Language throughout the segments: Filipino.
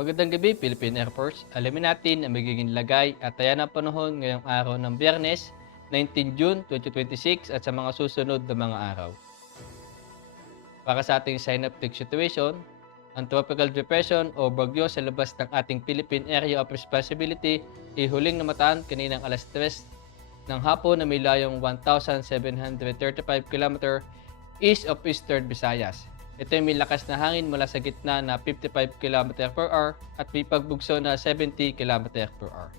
Magandang gabi, Philippine Air Force. Alamin natin ang magiging lagay at taya ng panahon ngayong araw ng Biyernes, 19 June 2026 at sa mga susunod na mga araw. Para sa ating synoptic situation, ang tropical depression o bagyo sa labas ng ating Philippine Area of Responsibility ay huling namataan kaninang alas 3 ng hapon na may layong 1,735 km east of Eastern Visayas. Ito ay may lakas na hangin mula sa gitna na 55 km per hour at may pagbugso na 70 km per hour.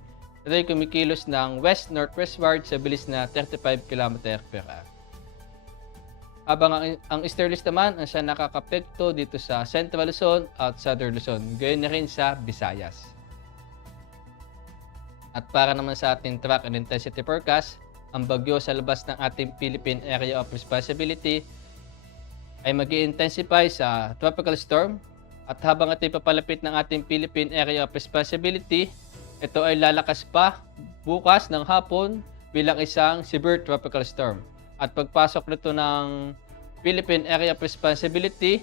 Ito ay kumikilos ng west-northwestward sa bilis na 35 km per hour. Habang ang easterlies naman ang siya nakakapekto dito sa Central Luzon at Southern Luzon, gayon na rin sa Visayas. At para naman sa ating track and intensity forecast, ang bagyo sa labas ng ating Philippine Area of Responsibility ay mag-i-intensify sa tropical storm at habang ito papalapit ng ating Philippine Area of Responsibility, ito ay lalakas pa bukas ng hapon bilang isang severe tropical storm. At pagpasok nito ng Philippine Area of Responsibility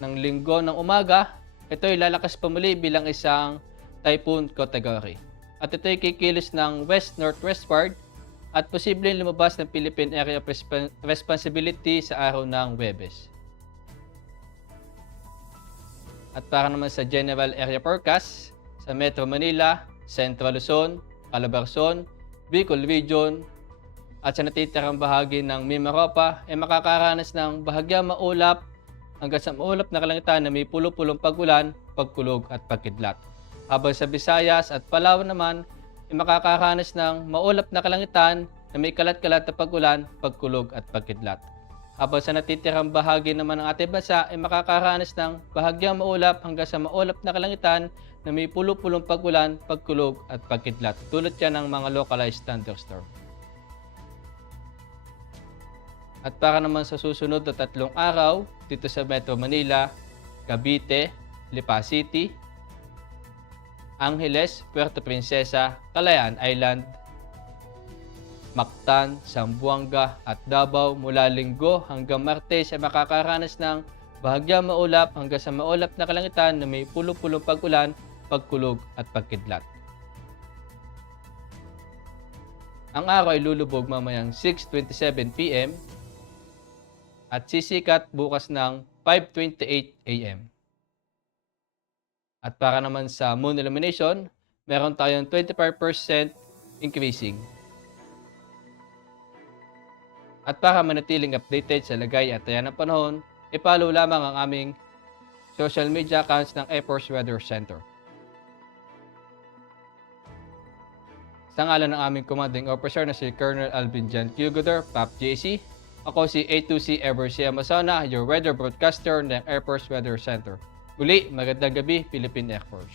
ng linggo ng umaga, ito ay lalakas pa muli bilang isang typhoon category. At ito ay kikilos ng west-northwestward at posibleng lumabas ng Philippine Area of Responsibility sa araw ng Huwebes. At para naman sa general area forecast, sa Metro Manila, Central Luzon, Calabarzon, Bicol Region, at sa natitirang bahagi ng Mimaropa ay makakaranas ng bahagyang maulap hanggang sa maulap na kalangitan na may pulo-pulong pagulan, pagkulog at pagkidlat. Habang sa Visayas at Palawan naman ay makakaranas ng maulap na kalangitan na may kalat-kalat na pagulan, pagkulog at pagkidlat. Habang sa natitirang bahagi naman ng ating bansa ay makakaranas ng bahagyang maulap hanggang sa maulap na kalangitan na may pulo-pulong pagulan, pagkulog at pagkidlat. Tulad yan ng mga localized thunderstorm. At para naman sa susunod na 3 araw, dito sa Metro Manila, Cavite, Lipa City, Angeles, Puerto Princesa, Calayan Island, Mactan, Zamboanga at Davao mula Linggo hanggang Martes ay makakaranas ng bahagyang maulap hanggang sa maulap na kalangitan na may pulo-pulong pagulan, pagkulog at pagkidlat. Ang araw ay lulubog mamayang 6:27 PM at sisikat bukas ng 5:28 AM. At para naman sa moon illumination, meron tayong 25% increasing. At para manatiling updated sa lagay at taya ng panahon, i-follow lamang ang aming social media accounts ng Air Force Weather Center. Sa ngalan ng aming commanding officer na si Colonel Alvin Jan Cugodor, PAP JC, ako si A2C Eversia Masona, your weather broadcaster ng Air Force Weather Center. Muli, magandang gabi, Philippine Air Force.